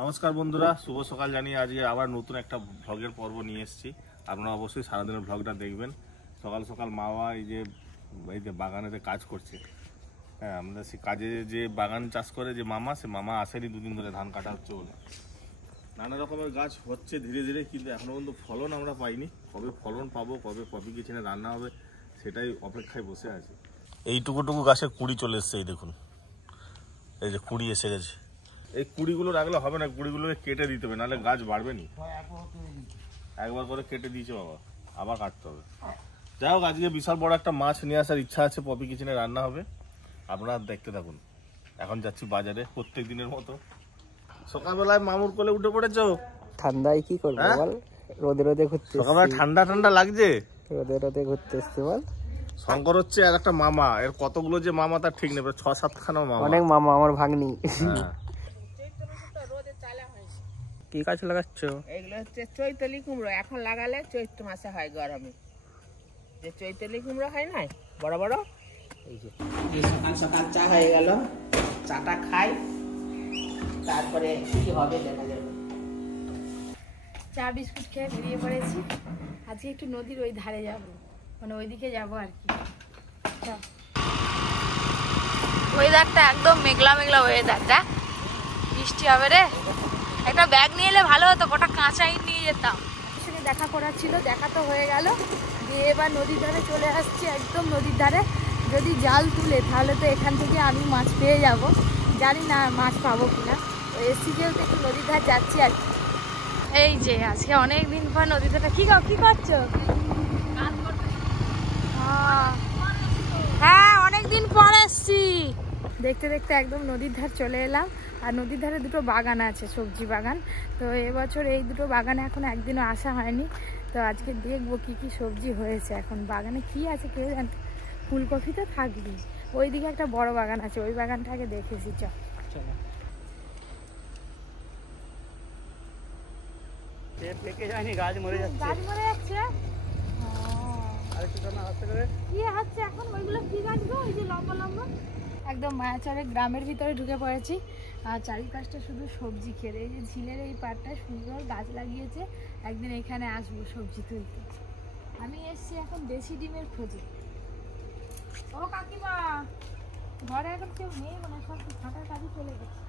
নমস্কার বন্ধুরা, শুভ সকাল জানিয়ে আজকে আবার নতুন একটা ভ্লগের পর্ব নিয়ে এসেছি। আপনারা অবশ্যই সারাদিনের ভ্লগটা দেখবেন। সকাল সকাল মামা এই যে বাগানেতে কাজ করছে। হ্যাঁ, আমরা সেই কাজে যে বাগান চাষ করে যে মামা, সে মামা আসেনি দুদিন ধরে, ধান কাটা হচ্ছে বলে। নানা রকমের গাছ হচ্ছে ধীরে ধীরে, কিন্তু এখনো পর্যন্ত ফলন আমরা পাইনি। কবে ফলন পাবো, কবে পপি কিচেনে রান্না হবে, সেটাই অপেক্ষায় বসে আছে। এইটুকু গাছে কুড়ি চলে এসছে, এই দেখুন, এই যে কুড়ি এসে গেছে। এই কুড়িগুলো রাখলে হবে না, কুড়িগুলোকে কেটে দিতে হবে, নাহলে গাছ বাড়বে নি। একবার করে কেটে দিয়েছে বাবা, আবার কাটতে হবে। যাই হোক, আজকে বিশাল বড় একটা মাছ নিয়ে আসার ইচ্ছা আছে, পপি কিচেনে রান্না হবে। আপনারা দেখতে থাকুন। এখন যাচ্ছি বাজারে প্রত্যেক দিনের মতো। সকালবেলায় মামুর কোলে উঠে পড়েছো? ঠান্ডায় কি করবো বল, রোদে রোদে ঘুরতে। সকালবেলা ঠান্ডা ঠান্ডা লাগছে, রোদে রোদে ঘুরতে এসছি বল। শঙ্কর হচ্ছে আর একটা মামা, এর কতগুলো যে মামা তার ঠিক নেবে, 6-7 খানা মামা। অনেক মামা আমার ভাগ্নি। কি গাছ লাগাচ্ছ? এগুলো হচ্ছে চৈতালি কুমড়ো। এখন লাগালে চৈত্র মাসে হয়, গরমে যে চৈতালি কুমড়ো হয় না, বড় বড়। এই যে সকাল সকাল চা হয়ে গেল, চাটা খাই, তারপরে কি হবে দেখা যাবে। চা বিস্কুট খেয়ে বেরিয়ে পড়েছি। আজকে একটু নদীর ওই ধারে যাব, মানে ওইদিকে যাবো আর কি। ওয়েদারটা একদম মেঘলা মেঘলা ওয়েদারটা, বৃষ্টি হবে রে। একটা ব্যাগ নিয়ে এলে ভালো হতো, কটা কাঁচা ইট নিয়ে যেতাম। সঙ্গে দেখা করার ছিল, দেখা তো হয়ে গেল। দিয়ে এবার নদীর ধারে চলে আসছি, একদম নদীর ধারে। যদি জাল তুলে তাহলে তো এখান থেকে আমি মাছ পেয়ে যাব, জানি না মাছ পাবো কিনা। ওই এসছি যেহেতু একটু নদীর ধার যাচ্ছি আর কি। এই যে আজকে অনেক দিন পর নদীর ধারে। কি করছো? হ্যাঁ, অনেকদিন পর এসছি। দেখতে দেখতে একদম নদীর ধার চলে এলাম। আর নদীর ধারে দুটো বাগান আছে, সবজি বাগান। তো এবছর এই দুটো বাগানে এখন একদিনও আসা হয়নি। তো আজকে দেখবো কি কি সবজি হয়েছে, এখন বাগানে কি আছে কেউ জানতে। ফুলকপি তো থাকবেই। ওইদিকে একটা বড় বাগান আছে, ওই বাগানটা আগে দেখেছি। চলো। গাছ মরে যাচ্ছে। কি হচ্ছে এখন? ওইগুলো কি গাছ গো? ওই যে লম্বা লম্বা, একদম মায়াচরের গ্রামের ভিতরে ঢুকে পড়েছি। আর চারিপাশটা শুধু সবজি খেয়ে। এই যে ঝিলের এই পাড়টায় সুন্দর গাছ লাগিয়েছে। একদিন এখানে আসবো সবজি তুলতে। আমি এসছি এখন দেশি ডিমের খোঁজে। ও কাকিমা, ঘরে এখন কেউ নেই, মানে সব ফাটার কাজে চলে গেছে।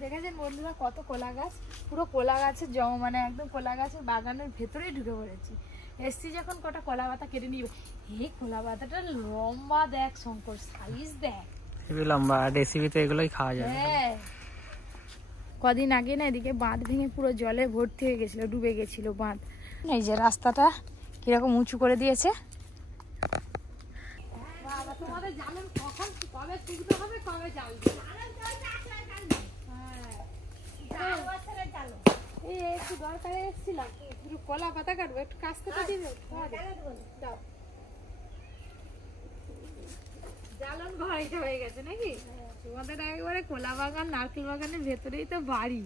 দেখেছেন বন্ধুরা, কত কলা গাছ, পুরো কলা গাছের মানে একদম কলা গাছের বাগানের ভেতরেই ঢুকে পড়েছি। এসছি যখন কটা কলা পাতা কেটে নিব। এই কলা পাতাটা লম্বা দেখ শঙ্কর, সাইজ দেখ, লম্বা। রেসিপিতে এগুলোই খাওয়া যায়। হ্যাঁ, কদিন আগে না এদিকে বাঁধ ভেঙে পুরো জলে ভর্তি হয়ে গেছিল, ডুবে গেছিল বাঁধ। এই যে রাস্তাটা কিরকম উঁচু করে দিয়েছে। তোমাদের জানেন কখন কবে শুকনো হবে, কবে জাল একটু দরকারে এসেছিলাম, একটু কলা পাতা কাটবো, একটু কাজ করতে দিবে। জ্বালন ঘর এটা হয়ে গেছে নাকি? তোমাদের একেবারে কলা বাগান নারকেল বাগানের ভেতরেই তো বাড়ি।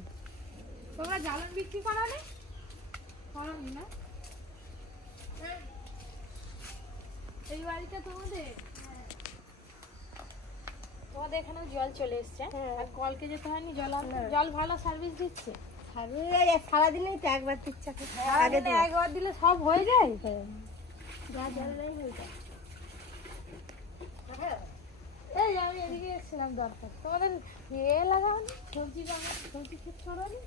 তোমরা জ্বালন বিক্রি করনি? করনি না? এই বাড়িটা তোমাদের? তোমাদের এখানে জল চলে এসছে, আর কলকে যেতে হয়নি। জল ভালো সার্ভিস দিচ্ছে। সারাদিনেই তো একবার দিচ্ছে, একবার দিলে সব হয়ে যায়। এই আমি এদিকে এসেছিলাম দরকার। তোমাদের লাগাও নি সবজি বাগান, সবজি ক্ষেত ছড়ানি।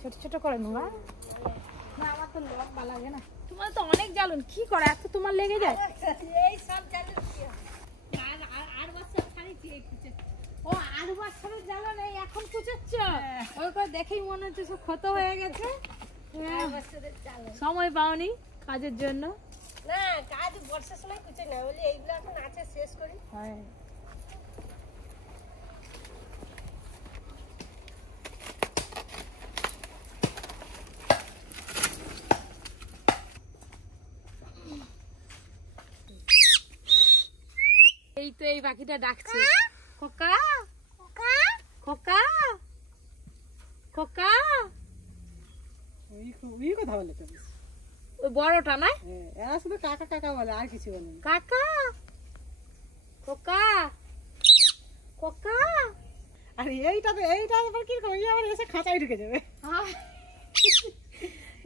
ছোট ছোট করে নেবা না, আমার তো লম্বা লাগে না। তোমার তো অনেক জ্বালন, কি করে এত তোমার লেগে যায়? এই সব জ্বালন আর বছর ছাড়িয়েছি এই কুচে। ও 8 বছরের জ্বালন এই এখন কুচাচ্ছ? ওই করে দেখেই মনে হচ্ছে সব ক্ষত হয়ে গেছে। সময় পাওনি কাজের জন্য? না, কাজ বর্ষার সময় কুচে না, বলি এইগুলো এখন আছে শেষ করি। হ্যাঁ, এই তো এই পাখিটা ডাকছে, খোকা খোকা খোকা খোকা। ওই কথা বলে তো ওই বড়টা না? এরা শুধু কাকা কাকা বলে, আর কিছু বলে না। কাকা, খোকা, খোকা। আর এইটা আবার কিরকম, এই আবার এসে খাঁচায় ঢুকে যাবে।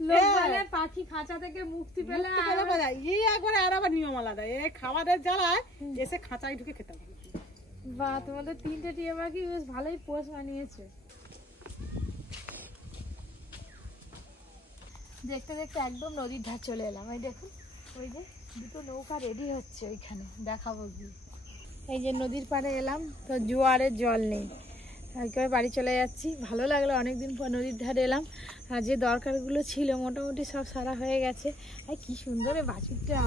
লোক বলে পাখি খাঁচা থেকে মুক্তি পেলে এই একবারে আর আবার নিয়ম আলাদা, এই খাবারের জ্বালায় এসে খাঁচায় ঢুকে খেতে হবে। বাহ, তোমাদের 3টে টিয়া পাখি বেশ ভালোই পোষ মানিয়েছে। দেখতে দেখতে একদম নদীর ধার চলে এলাম। এই দেখুন, ওই যে দুটো নৌকা রেডি হচ্ছে ওইখানে, দেখাবো কি। এই যে নদীর পাড়ে এলাম, তো জোয়ারের জল নেই, একেবারে বাড়ি চলে যাচ্ছি। ভালো লাগলো, অনেকদিন পর নদীর ধারে এলাম। আর যে দরকারগুলো ছিল মোটামুটি সব সারা হয়ে গেছে। আর কি সুন্দর এই বাছুরটা।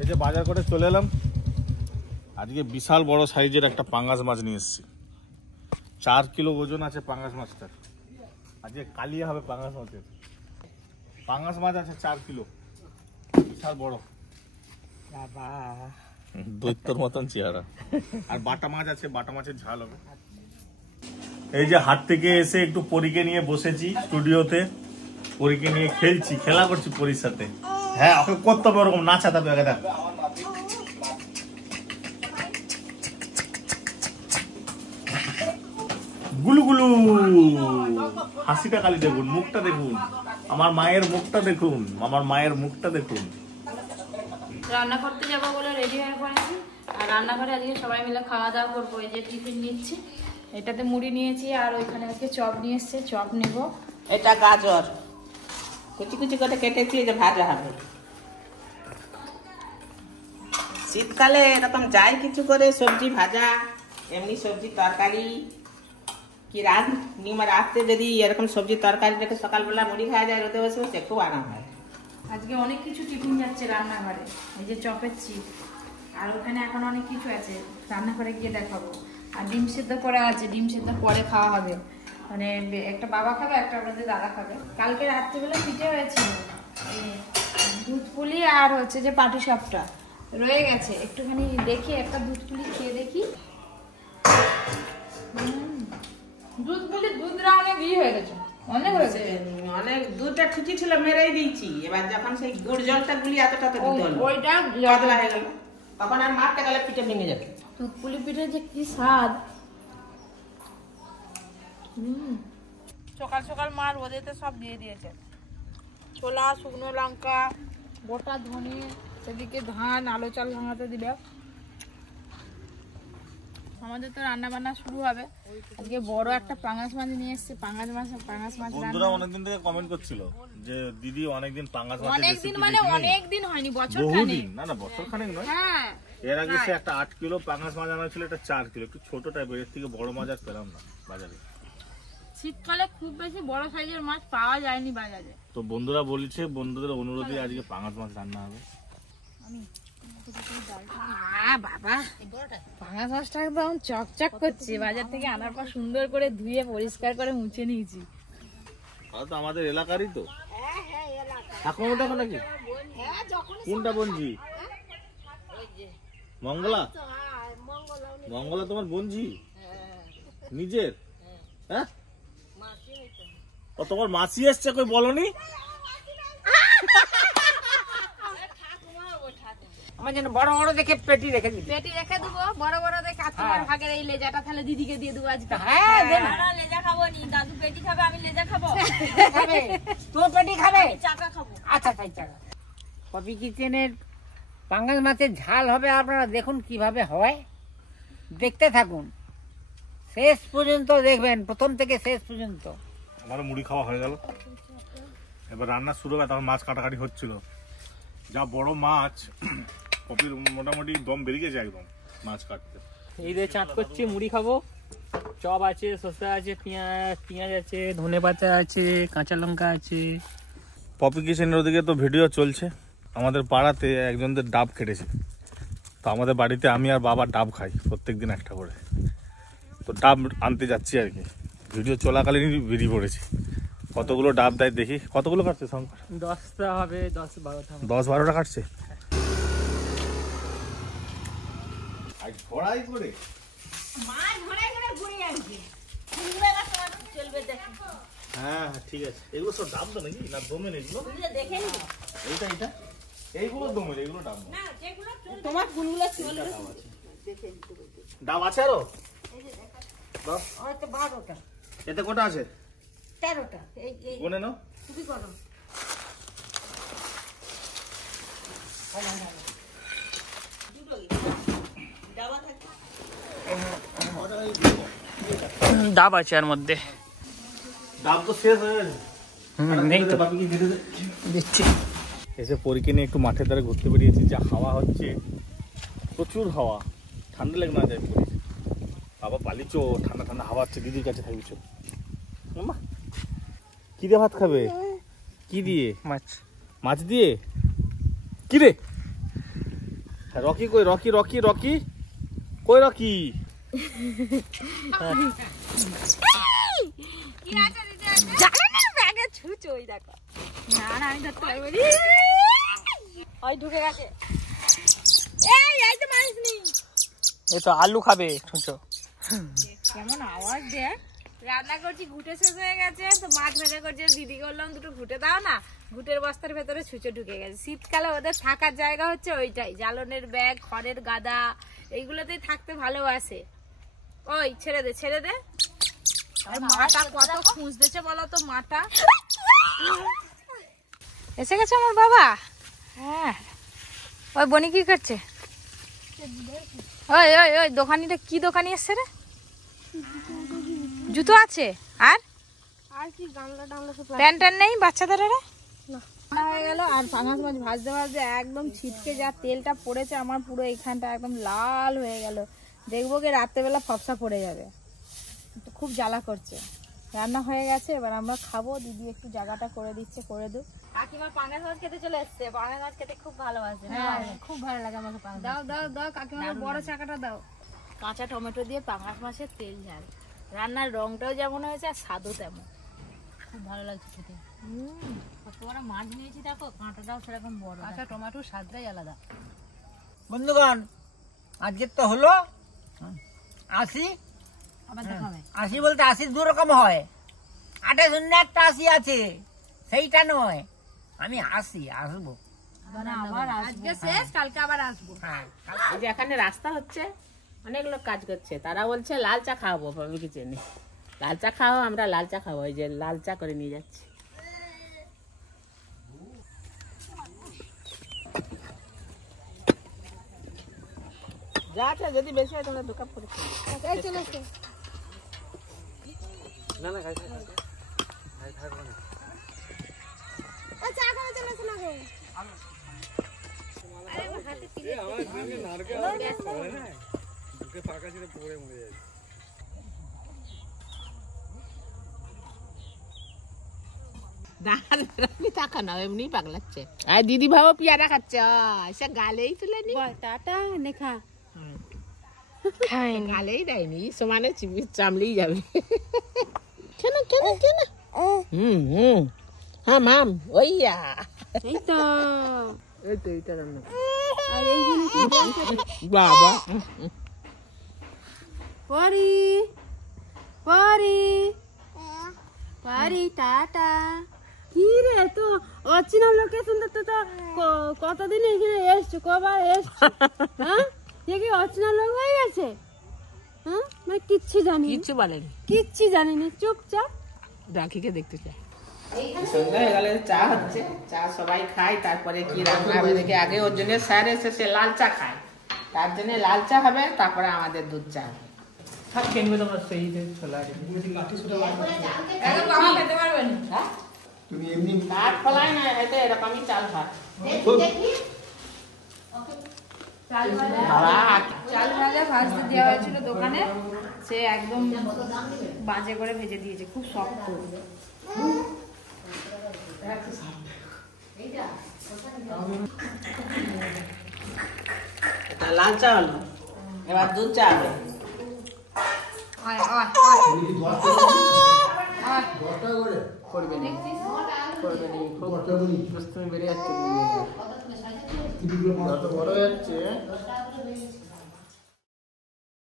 এই যে বাজার করে চলে এলাম, আজকে বিশাল বড় সাইজের একটা পাঙ্গাস মাছ নিয়ে এসেছি। 4 কিলো ওজন আছে পাঙ্গাস মাছটার। আজকে কালিয়া হবে পাঙ্গাস মাছের। পাঙ্গাস মাছ আছে 4 কিলো, বিশাল বড়, দৈত্যর মতন চেহারা। আর বাটা মাছ আছে, বাটা মাছের ঝাল হবে। এই যে হাট থেকে এসে একটু পরীকে নিয়ে বসেছি স্টুডিওতে, পরীকে নিয়ে খেলছি, খেলা করছি পরীর সাথে। হ্যাঁ, ওকে করতে হবে ওরকম, নাচাতে হবে। দেখ গুলু গুলু, হাসিটা খালি দেখুন, মুখটা দেখুন, আমার মায়ের মুখটা দেখুন, আমার মায়ের মুখটা দেখুন। রান্না করতে যাবো বলে রেডি হয়ে পড়েছি। আর রান্নাঘরে আজকে সবাই মিলে খাওয়া দাওয়া করবো। এই যে টিফিন নিচ্ছি, এটাতে মুড়ি নিয়েছি, আর ওইখানে আজকে চপ নিয়ে এসছে, চপ নেব। এটা গাজর কুচি কুচি করে কেটেছি, এই যে ভাজা হবে। শীতকালে এরকম যাই কিছু করে সবজি ভাজা, এমনি সবজি তরকারি কি রাত্রে যদি এরকম সবজি তরকারি রেখে সকালবেলা মুড়ি খাওয়া যায়, রোদে বসে বসে খুব আরাম হয়। আজকে অনেক কিছু টিফিন যাচ্ছে রান্নাঘরে। এই যে চপের চিপ, আর ওখানে এখন অনেক কিছু আছে, রান্নাঘরে গিয়ে দেখাবো। আর ডিম সেদ্ধ করা আছে, ডিম সেদ্ধ পরে খাওয়া হবে। মানে একটা বাবা খাবে, একটা আমাদের দাদা খাবে। কালকে রাত্রিবেলা পিঠে হয়েছিল, দুধ পুলি আর হচ্ছে যে পাটি সাপটা রয়ে গেছে। একটুখানি দেখি, একটা দুধ পুলি খেয়ে দেখি। দুধ পুলি দুধরা অনেক ইয়ে হয়ে গেছে, অনেক হয়েছে, অনেক দুধটা ঠিকই ছিল, মেরেই দিয়েছি। এবার যখন সেই গুড় জলটা গুলি এতটা তো দিতে হলো, ওইটা পাতলা হয়ে গেল, তখন আর মারতে গেলে পিঠে ভেঙে যাবে। দুধ পুলি পিঠে যে কি স্বাদ। সকাল সকাল মা রোদেতে সব দিয়ে দিয়েছে, ছোলা, শুকনো লঙ্কা, গোটা ধনে, সেদিকে ধান, আলো চাল ভাঙাতে দিবে। আমাদের তো রান্না বান্না শুরু হবে। আজকে বড় একটা পাঙ্গাস মাছ নিয়ে এসেছে, পাঙ্গাস মাছ বন্ধুরা অনেকদিন থেকে কমেন্ট করছিল যে দিদি অনেকদিন পাঙ্গাস মাছের রেসিপি অনেকদিন, মানে অনেকদিন হয়নি, বছর বহুদিন, না বছর খানেক নয়। হ্যাঁ, এর আগে সে একটা 8 কিলো পাঙ্গাস মাছ আনা ছিল, এটা 4 কিলো, একটু ছোট টাইপের। এর থেকে বড় মাছ আর পেলাম না বাজারে। শীতকালে খুব বেশি বড় সাইজের মাছ পাওয়া যায়নি বাজারে। তো বন্ধুরা বলছে, বন্ধুদের অনুরোধে আজকে পাঙ্গাস মাছ রান্না হবে। বাবা, পাঙ্গাস মাছটা একদম চকচক করছে। বাজার থেকে আনার পর সুন্দর করে ধুয়ে পরিষ্কার করে মুছে নিয়েছি। তো আমাদের এলাকারই তো। ঠাকুমাটা নাকি? কোনটা বঞ্জি? মঙ্গলা? মঙ্গলা তোমার বঞ্জি নিজের? হ্যাঁ, ও তোমার মাসি এসছে, কই বলনি? আমার জন্য বড় বড় দেখে পেটি রেখে দিবি। পেটি রেখে দেবো, বড় বড় দেখে। আর তোমার ভাগের এই লেজাটা তাহলে দিদিকে দিয়ে দেবো আজকে। হ্যাঁ, লেজা খাবো নি, দাদু পেটি খাবে, আমি লেজা খাবো। খাবে তোর পেটি খাবে, চাকা খাবো। আচ্ছা তাই চাকা। পপি কিচেনের পাঙ্গাস মাছের ঝাল হবে, আপনারা দেখুন কিভাবে হয়, দেখতে থাকুন, শেষ পর্যন্ত দেখবেন, প্রথম থেকে শেষ পর্যন্ত। আমার মুড়ি খাওয়া হয়ে গেল, এবার রান্না শুরু হবে। তখন মাছ কাটাকাটি হচ্ছিল, যা বড় মাছ, কপির মোটামুটি দম বেরিয়ে গেছে একদম মাছ কাটতে। এই দিয়ে চাট করছি, মুড়ি খাবো। চপ আছে, শসা আছে, পেঁয়াজ আছে, ধনে পাতা আছে, কাঁচা লঙ্কা আছে। পপি কিচেনের ওদিকে তো ভিডিও চলছে। আমাদের পাড়াতে একজনদের ডাব কেটেছে, তো আমাদের বাড়িতে আমি আর বাবা ডাব খাই প্রত্যেকদিন একটা করে। তো ডাব আনতে যাচ্ছি আর কি, ভিডিও চলাকালীনই বেরিয়ে পড়েছি। কতগুলো ডাব দেয় দেখি। কতগুলো কাটছে শঙ্কর? 10টা হবে, 10-12টা। 10-12টা কাটছে। আজ ভরাই করে মাছ ভরাই করে ঘুরে আনছি কুমড়ো গাছ টমেটো চলবে দেখো হ্যাঁ ঠিক আছে। এগুলো সব ডাব তো নাকি না দমের এগুলো? দেখে নিও এইটা এইগুলো দমের, এগুলো ডাব না। না যেগুলো তোমার ফুলগুলো চলবে ডাব আছে আরো? বাহ, হয়তো 12টা এতে কটা আছে? 13টা এই এই গুনে নাও। তুমি করো ডাব আছে এর মধ্যে। ডাব তো শেষ হয়ে গেছে। নেই তো, বাপিকে দিতে দে। দিচ্ছি। এসে পরীকে নিয়ে একটু মাঠের ধারে ঘুরতে বেরিয়েছি, যা হাওয়া হচ্ছে, প্রচুর হাওয়া, ঠান্ডা লেগে না যায় পরি। বাবা পালিচো, ঠান্ডা ঠান্ডা হাওয়া হচ্ছে, দিদির কাছে থাকবি চো। মামা কি দিয়ে ভাত খাবে? কি দিয়ে? মাছ। মাছ দিয়ে? কি রে রকি কই? রকি রকি রকি কই? রকি এই তো আলু খাবে ছুঁচো। কেমন আওয়াজ দেয়। রান্না করছি, ঘুটে শেষ হয়ে গেছে, তো মাছ ভাজা করছে, দিদি বললাম দুটো ঘুটে দাও না, ঘুটের বস্তার ভেতরে ছুঁচো ঢুকে গেছে। শীতকালে ওদের থাকার জায়গা হচ্ছে ওইটাই, জ্বালনের ব্যাগ, খড়ের গাদা, এইগুলোতেই থাকতে ভালোবাসে। ওই ছেড়ে দে ছেড়ে দে। আর মাটা কত খুঁজতেছে বলো তো, মাটা এসে গেছে আমার বাবা। হ্যাঁ, ওই বনি কি করছে? ওই ওই ওই দোকানিটা কি দোকানি এসছে রে? জুতো আছে আর কি গামলা টামলা সব প্যান্ট ট্যান্ট নেই বাচ্চাদের? রে না হয়ে গেল। আর পাঙাশ মাছ ভাজতে ভাজতে একদম ছিটকে যা তেলটা পড়েছে আমার, পুরো এইখানটা একদম লাল হয়ে গেল। দেখবো কি রাত্রেবেলা ফপসা পড়ে যাবে, তো খুব জ্বালা করছে। রান্না হয়ে গেছে, এবার আমরা খাবো। দিদি একটু জায়গাটা করে দিচ্ছে, করে দু। কাকিমা পাঙাশ মাছ খেতে চলে এসছে, পাঙাশ মাছ খেতে খুব ভালোবাসে। হ্যাঁ খুব ভালো লাগে আমাকে পাঙাশ। দাও দাও দাও কাকিমা, বড় চাকাটা দাও। কাঁচা টমেটো দিয়ে পাঙাশ মাছের তেল ঝাল, রান্নার রংটাও যেমন হয়েছে আর স্বাদও তেমন, খুব ভালো লাগছে খেতে। কত বড় মাছ নিয়েছি দেখো, কাঁটাটাও সেরকম বড়। কাঁচা টমেটোর স্বাদটাই আলাদা। বন্ধুগণ, আজকে তো হলো 80। আবার দেখাবে 80 বলতে 80 দু রকম হয়। 28 একটা 80 আছে, সেইটা নয়। আমি আসবো। আবার আজকে শেষ, কালকে আবার আসবো। হ্যাঁ, এই যে এখানে রাস্তা হচ্ছে, অনেক লোক কাজ করছে, তারা বলছে লাল চা খাওয়াবো। ভাবি কিচেনে লাল চা খাওয়া, আমরা লাল চা খাবো। এই যে লাল চা করে নিয়ে যাচ্ছি। যা আছে, যদি বেশি হয় তোমরা 2 কাপ করে খাও। না না খাই টাকা না, এমনি পাগলাচ্ছে। আর দিদি ভাবো পিয়ারা খাচ্ছে, সে গালেই তুলে নি। টাটা নেখা গালেই দেয়নি, সমানে চামলেই যাবে। কেন কেন কেন? হ্যাঁ মাম, ওইয়া এই তো এইটা রান্না। আর এই জিনিস বাবা পরি পরি পরি টাটা। কি রে, তো অচেনা লোকেশন তো কতদিন এখানে এসছো, কবার এসছো? হ্যাঁ, কি অচেনা লোক হয়ে গেছে? হ্যাঁ, মানে কিচ্ছু জানি, কিচ্ছু বলেনি, কিচ্ছু জানিনি, চুপচাপ রাখিকে দেখতে চাই। সন্ধ্যা হয়ে গেলে চা হচ্ছে, চা সবাই খায়, তারপরে কি রান্না হবে দেখে। আগে ওর জন্য স্যার এসে সে লাল চা খায়, তার জন্য লাল চা হবে, তারপরে আমাদের দুধ চা হবে। তুমি এমনি কাঠ ফলাই না, হয়তো এরকমই চাল ভাত। চাল ভাজা ভাজতে দেওয়া হয়েছিল দোকানে, সে একদম বাজে করে ভেজে দিয়েছে, খুব শক্ত। লাল চা হলো, এবার দুধ চা হবে। বড় যাচ্ছে